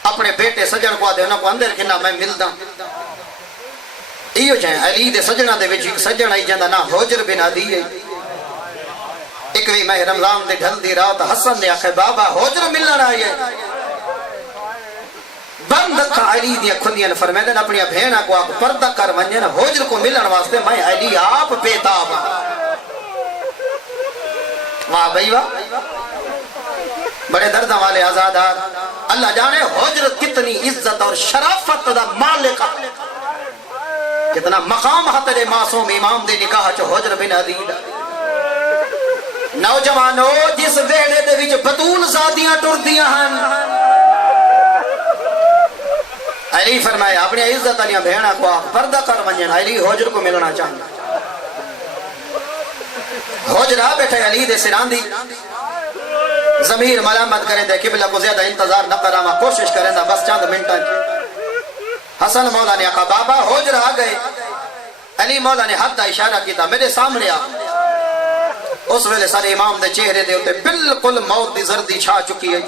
اپنے بیٹے سجن کو آدھے انہاں کو اندر کنا میں ملدا ایو جائے علی دے سجنہ دے وچ سجن آئی جاندہ نا حجر بن عدی ہے اکوی ماہ رمضان دے ڈھل دی رات حسن نے آخر بابا حجر ملنا رہا ہے بند کا علی دیا کھندیاں فرمیدن اپنی بھینا کو آپ پردہ کر ونجن حجر کو ملن واسطے میں علی آپ بیتاب واہ بھائی واہ بڑے دردہ والے آزادار اللہ جانے حجر کتنی عزت اور شرافت دا مالک کتنا مقام حتر معصوم امام دے نکاح چو حجر بن عدید نوجوانوں جس ویڑے دے وچ بطول زادیاں ٹردیاں ہن علی فرمایا اپنی عزت انیا بہنا کو پردہ کر ونجن علی حجر کو ملنا چاہنا حجر آ بیٹھے علی دے سران دی ضمیر ملامت کریں دے قبلہ کو زیادہ انتظار نہ کراما کوشش کریں دا بس چاند منٹا حسن مولا نے کہا بابا حجر آ گئے علی مولا نے حد دا اشارہ کیتا میرے سامنے آ اس ویلے سارے امام دے چہرے دے ہوتے بالکل موت دی زردی چھا چکی ہے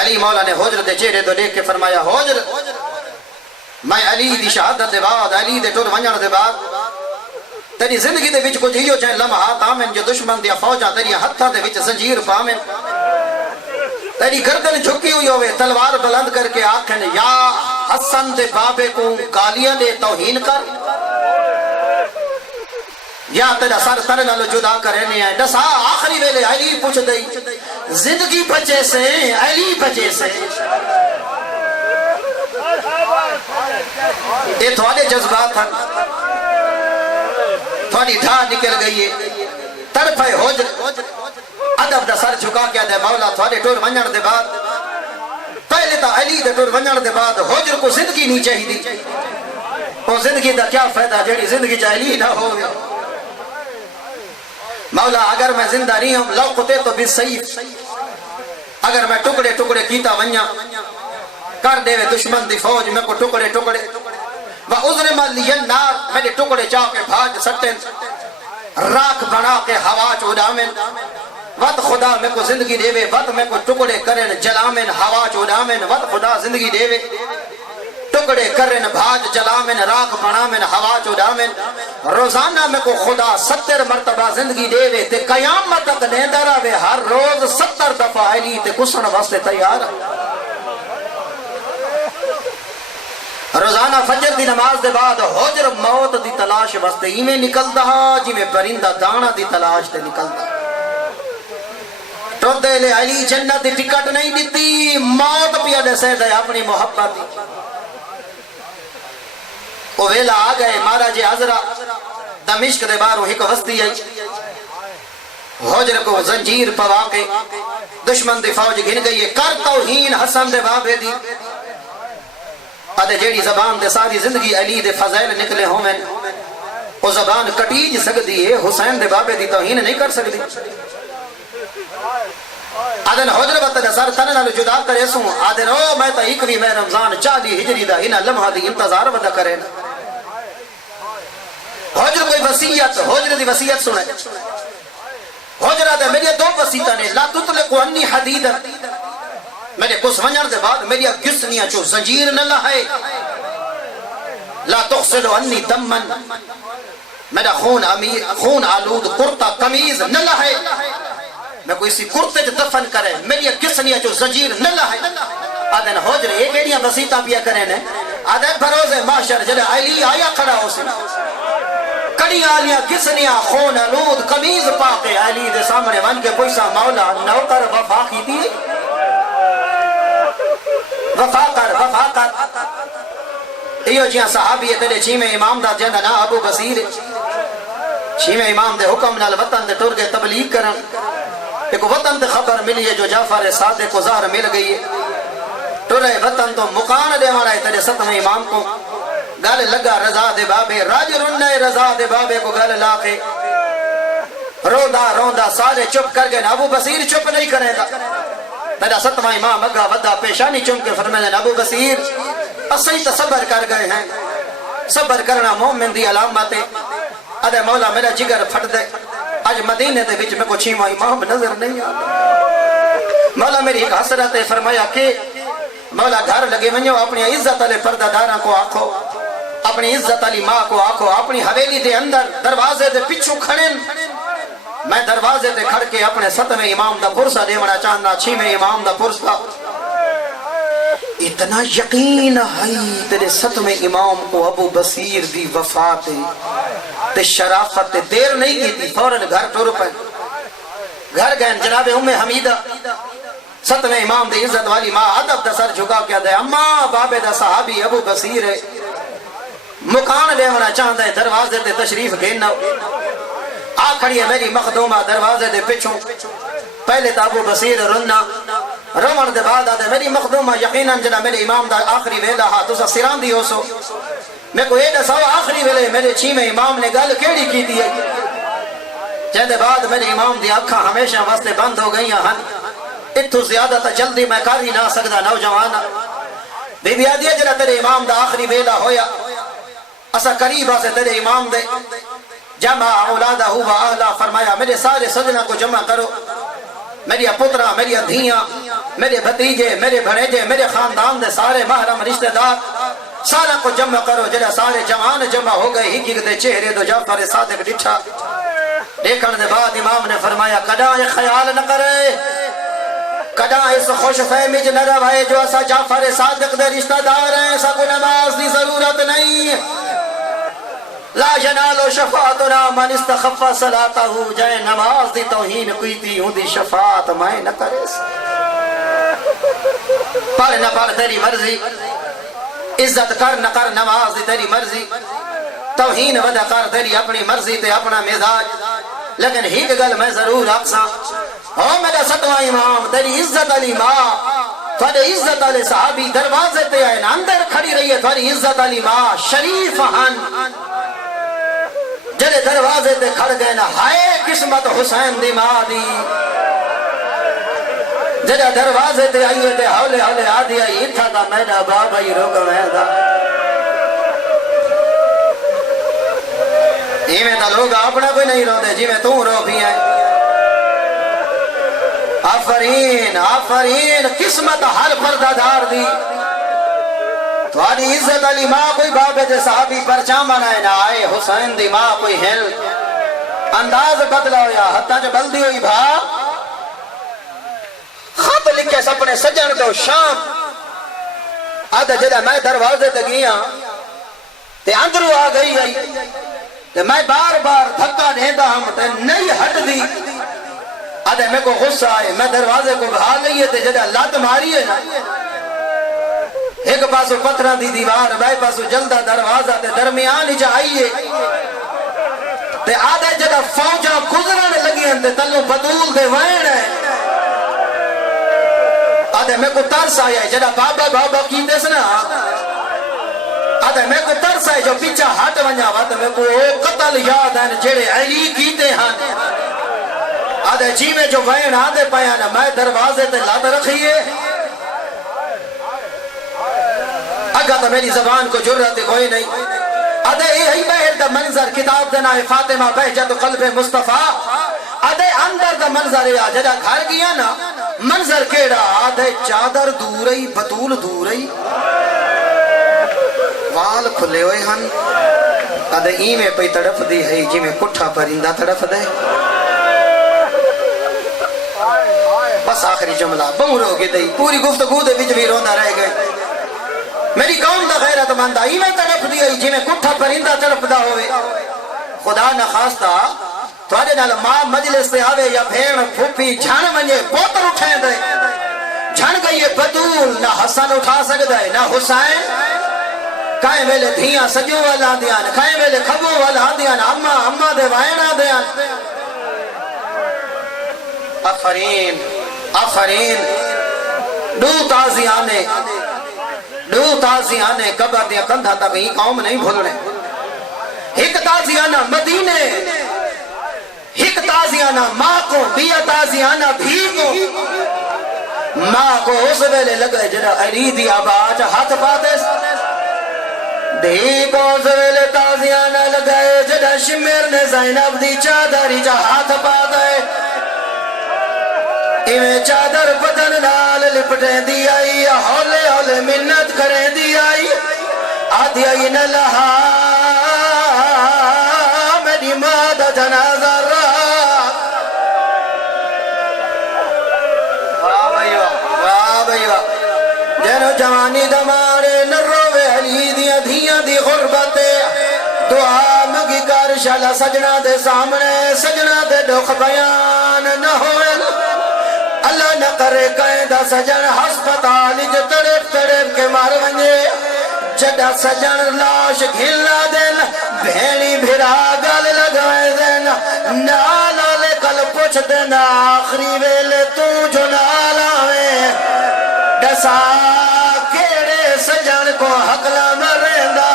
علی مولا نے حجر دے چہرے دے دیکھ کے فرمایا حجر میں علی دی شہادت دے بعد علی دے ٹور ونجن دے بعد تیری زندگی دے وچ کچھ ہیو چاہے لمحات آمن جو دشمن دیا فوجاں تیری ہتھاں دے وچ زنجیر پامن تیری گردن جھکی ہوئی ہوئے تلوار بلند کر کے آکھن یا حسن دے بابے کو گالیاں دے توہین کر یا تیرا سر تر نالو جدا کرنے آئے دسا آخری ویلے علی پوچھ دئی زندگی بچے سے علی بچے سے یہ تھوڑے جذبات ہیں تھوڑی ڈھا نکل گئی ہے طرف ہے حجر ادب دا سر جھکا کیا دے مولا تھوڑے ٹور ونجن دے بعد پہلے تا علی دے ٹور ونجن دے بعد حجر کو زندگی نہیں چاہی دی وہ زندگی دا کیا فائدہ جڑی زندگی چاہی نہ ہو گیا مولا اگر میں زندہ نہیں ہوں لو قطے تو بھی سیف اگر میں ٹکڑے ٹکڑے کیتا ونیا کر دے وے دشمن دی فوج میں کو ٹکڑے ٹکڑے وَأُذْرِمَ لِيَ النَّارِ میرے ٹکڑے چاہ کے بھاج سٹن راکھ بنا کے ہوا چودامن وقت خدا میں کو زندگی دے وے وقت میں کو ٹکڑے کرن جلامن ہوا چودامن وقت خدا زندگی دے وے ٹکڑے کرن بھاج جلامن راکھ بنامن ہوا چودامن روزانہ میں کو خدا 70 مرتبہ زندگی دے وے تے قیامت تک نیندہ رہے ہر روز 70 دفعہ علی تے کسن واسطے تیار فجر دی نماز دے بعد حجر موت دی تلاش واسطے ایویں نکلدا جی میں پرندہ دانا دی تلاش تے نکلدا ٹردے لے علی جنت دی ٹکٹ نہیں دیتی موت پیا دسے دے اپنی محبت دی وہ ویلا آ گئے مہاراج عزرا دمشق دے باہروں ایک وسطی آئی حجر کو زنجیر پوا کے دشمن دی فوج گھن گئی ہے کر توہین حسن دے بابے دی آدھے جیڑی زبان دے ساری زندگی علی دے فضائل نکلے ہوں میں وہ زبان کٹیج سکتی ہے حسین دے بابے دی توہین نہیں کر سکتی آدھے حجر وقت دے سر تنہ نالو جدا کرے سوں آدھے او میں تا اکوی میں رمضان 40 ہجری دا انہا لمحہ دی انتظار ودا کرے حجر کوئی وسیعت حجر دی وسیعت سنے حجر آدھے میری دو وسیعتہ نے لا تطلقو انی حدید میرے کس ونجر دے بعد میری گسنیاں چو زنجیر نہ لہے لا تغسلو انی دمن میرا خون آلود کرتا کمیز نہ لہے میں کوئی سی کرتے جو دفن کرے میری گسنیاں چو زنجیر نہ لہے آدھے حجر ایک ایڈیاں وسیعتہ پیا کرے نے آدھے بھروز معاشر جلے علی آیا کھڑا ہو سے کڑی آلیاں گسنیاں خون آلود کمیز پاکے علی دے سامنے ون کے کوئی سا مولا نوکر وفا کی دی وفا کر ایو جیاں صحابی تیرے چھیمے امام دا جنہ نا ابو بصیر چھیمے امام دے حکم نال وطن دے ٹر کے تبلیغ کرن ایک وطن دے خبر ملی ہے جو جعفر صادق کو ظاہر مل گئی ہے ٹرے وطن تو مکان دے مارا ہے تیرے ستمے امام کو گل لگا رضا دے بابے راج رنہ رضا دے بابے کو گل لاقے روندہ سارے چپ کر گئے ابو بصیر چپ نہیں کرے گا تیرا ستمہ امام اگا ودا پیشانی چم کے فرمائے ابو بصیر اسی تو صبر کر گئے ہیں صبر کرنا مومن دی علامت ہے ادھے مولا میرا جگر پھٹ دے آج مدینے دے وچ میں کو چھیواں امام نظر نہیں آتا مولا میری ایک حسرت ہے فرمایا کہ مولا گھر لگے ونجو اپنی عزت علی پردہ داراں کو آکھو اپنی عزت علی ماں کو آکھو اپنی حویلی دے اندر دروازے دے پچھو کھڑن میں دروازے دے کھڑ کے اپنے ستویں امام دا پرسہ دیونا چاہنا چھیویں امام دا پرسہ اتنا یقین ہے تیرے ستویں امام کو ابو بصیر دی وفات تے شرافت دیر نہیں کی تھی فوراً گھر ٹر پہ گھر گئے جناب ام حمیدہ ستویں امام دی عزت والی ماں ادب دا سر جھکا کیا دے اماں بابے دا صحابی ابو بصیر ہے مکان دیونا چاہتا ہے دروازے تے تشریف گھننا آکھڑی ہے میری مخدومہ دروازے دے پچھوں پہلے تا ابو بصیر رننا رومن دے بعد آدھے میری مخدومہ یقیناً جنا میرے امام دا آخری ویلہ ہاں تو سا سران دی ہو سو میں کو ایڈا سوا آخری ویلے میرے چھیمیں امام نے گل کیڑی کی دی ہے جہدے بعد میرے امام دی آنکھاں ہمیشہ واسطے بند ہو گئی ہیں اتھو زیادہ تا جلدی میں کر ہی نہ سکدا نوجوانا بی بی آدھی ہے جنا تیرے امام دا آخری ویلہ ہویا اسا قریبہ سے تیرے امام دے جمع اولادہ ہوا اہلا فرمایا میرے سارے سجنہ کو جمع کرو میری پترہ میری دھیاں میرے بھتیجے میرے بھنیجے میرے خاندان دے سارے محرم رشتہ دار سارا کو جمع کرو جڑا سارے جوان جمع ہو گئے ہی دے چہرے دو جعفر صادق ڈٹھا دیکھن دے بعد امام نے فرمایا کدا یہ خیال نہ کرے کدا اس خوش فہمی نہ روائے جو اسا جعفر صادق دے رشتہ دار ہیں اسا کو نماز دی ضرورت نہیں لا ینالو شفاعتنا من استخف صلاتہو جائے نماز دی توہین قیتی ہوں دی شفاعت میں نہ کرے پڑھ نہ پڑھ تیری مرضی عزت کر نہ کر نماز دی تیری مرضی توہین ودا کر تیری اپنی مرضی تے اپنا مزاج لیکن ہی گل میں ضرور اقساں او میرا ستواں امام تیری عزت علی ماں تھوڑے عزت علی صحابی دروازے تے آئے اندر کھڑی رہی ہے تھوڑی عزت علی ماں شریف ہن جلے دروازے تے کھڑ گئے نا ہائے قسمت حسین دی ماں دی جلے دروازے تے آئیے تے ہولے ہولے آدھی آئی اتھا دا میرا بابا ہی روک میں دا جی میں تا لوگ اپنا کوئی نہیں رو دے جی میں تو رو بھی ہے آفرین آفرین قسمت ہر پردہ دار دی تھوڑی عزت علی ماں کوئی بابے دے صحابی پرچام بنائے نہ آئے حسین دی ماں کوئی ہل انداز بدلا ہویا حتیٰ جو بلدی ہوئی بھا خط لکھے سپنے سجن دو شام آدھا جدہ میں دروازے تے گیا تے اندروں آ گئی آئی تے میں بار بار دھکا دیندہ ہم تے نہیں ہٹ دی آدھے میں کو غصہ آئے میں دروازے کو بہا لئیے تے جدہ لات ماری ہے نا ایک پاسو پتھرہ دی دیوار بائے پاسو جلدہ دروازہ تے درمیان ہی جائیے تے آدھے جدہ فوجہ گزرنے لگی ہیں تے تلو بدول دے وین ہے آدھے میں کو ترس آیا ہے جدہ بابا بابا کی دیس نا آدھے میں کو ترس آئے جو پیچھا ہٹ ونجا وقت میں کو قتل یاد ہیں جڑے علی کیتے ہیں آدھے جی میں جو وین آدھے پایا نا میں دروازے تے لاد رکھیے اگا تو میری زبان کو جرت کوئی نہیں آدھے یہی بہر دا منظر کتاب دینا ہے فاطمہ بہجت قلب مصطفیٰ آدھے اندر دا منظر ہے جدہ گھر گیا نا منظر کیڑا آدھے چادر دورئی بطول دورئی وال کھلے ہوئے ہن آدھے ای میں پئی تڑف دی ہے جی میں کٹھا پرندہ تڑف دے بس آخری جملہ بہر ہو گئی دی پوری گفتگو دے وچ بھی روندہ رہ گئے میری قوم دا غیرت مند ای میں تڑف دی ہے جی میں کٹھا پرندہ تڑف دا ہوئے خدا نخواستہ تواڈے نال ماں مجلس تے آوے یا بھیڑ پھوپھی جھن ونجے پوتر اٹھیں دے جھن گئی بدول نہ حسن اٹھا سکدا ہے نہ حسین کائیں ویلے دھیاں سجوں والا دیان کائیں ویلے کھبوں والا دیان اما اما دے وائنا دیان آفرین آفرین دو تازیانے قبر دیا کندھا تک ہی قوم نہیں بھولنے ایک تازیانہ مدینے ایک تازیانہ ماں کو بیا تازیانہ بھی کو ماں کو اس ویلے لگے جنہ علی دی آباج ہاتھ پاتے دی کو اس ویلے تازیانہ لگے جنہ شمیر نے زینب دی چادری جا ہاتھ پاتے ایویں چادر بدن نال لپٹیں دی آئی ہولے ہولے منت کریں دی آئی آدھی آئی نہ لہا میری ماں دا جنازہ رات واہ بھائی واہ جنو جوانی دمارے نہ روے علی دیا دھیاں دی غربتے دعا مگی کر شالا سجنہ دے سامنے سجنہ دے دکھ بیان نہ ہوئے اللہ نہ کرے قیدہ سجن ہسپتال جو تڑپ تڑپ کے مار ونجے جڑا سجن لاش گھلا دین بھیڑی بھرا گل لگوائے دین نالا لے کل پوچھ دینا آخری ویلے تو جو نالا میں ڈسا کیڑے سجن کو حقلا مرندہ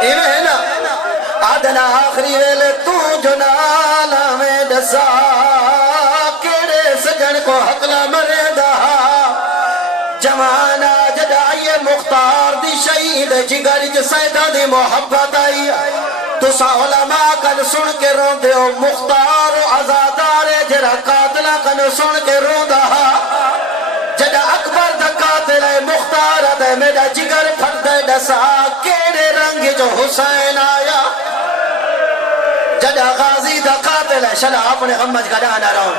ایویں ہے نا آدھنا آخری ویلے تو جو نالا میں ڈسا کیڑے سجن کو حقلا مرندہ جمانا جدائی مختار دی شہید جگر جسیدہ دی محبت آئی تو سا علماء کن سن کے رون دے ہو مختار و عزادار جرہ قاتلہ کن سن کے رون دہا جدہ اکبر دا قاتل مختار دے میرا جگر پھر دے ڈسا کیڑے رنگ جو حسین آیا جدہ غازی دا قاتل ہے شلہ اپنے غمج کا ڈانا رہوں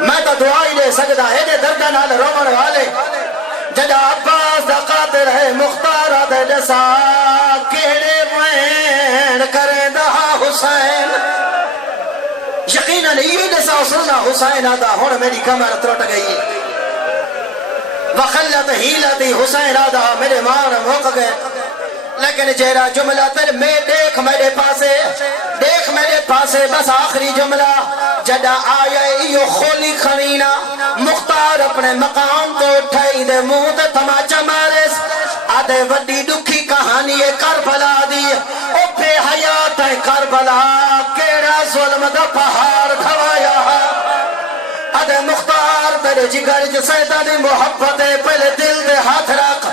میں تو دعائی دے سکتا ہے دے دردن آل رومن والے جدہ عباس دا قاتل ہے مختار دے ڈسا کیڑے وین کریں دہا حسین یقیناً یہ ڈسا سننا حسین آدھا ہون میری کمر ترٹ گئی وخلت ہیلتی حسین آدھا میرے مان موقع گئے لیکن جیرا جملہ تر میں دیکھ میرے پاسے بس آخری جملہ جدہ آیا ایو خولی خنینا مختار اپنے مقام تو اٹھائی دے منہ تے تماچا مارس آدھے وڈی دکھی کہانی کربلا دی او پہ حیات ہے کربلا کیڑا ظلم دا پہاڑ کھوایا آدھے مختار تیرے جگر جسیدہ دی محبت پہلے دل دے ہاتھ رکھ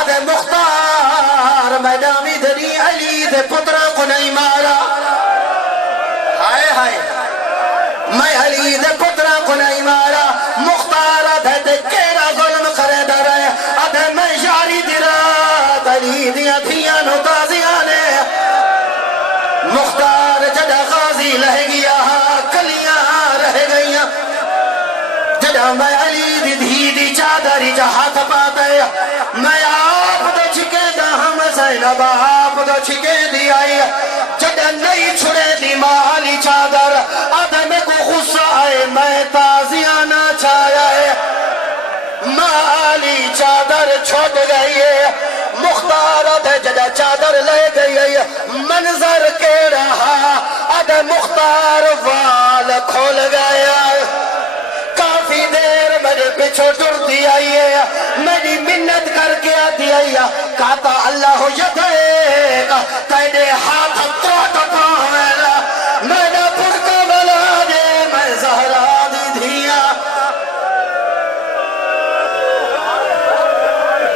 آدھے مختار میدامی دری علی دے پترہ کو نہیں مارا ہائے ہائے میں علی دے پترہ کو نہیں مارا مختار آدھے دے کیڑا ظلم کرے در ہے آدھے میں یاری دی رات علی دیا دھیاں نو تازیانے مختار جدہ غازی لہ گیا کلیاں رہ گئیاں جدہ میں علی دی ایدی چادری جا ہاتھ پاتے میں آپ دو چھکے دا ہم زینب آپ دو چھکے دی آئی جدہ نہیں چھڑے دی مالی چادر آدھے کو غصہ آئے میں تازیانہ چھایا ہے مالی چادر چھوٹ گئی ہے مختار آدھے جدہ چادر لے گئی ہے منظر کے رہا آدھے مختار وال کھول گیا کافی دیر میرے پیچھو ڈر دیا ہے میری منت کر کے دیا کہتا اللہ یدہ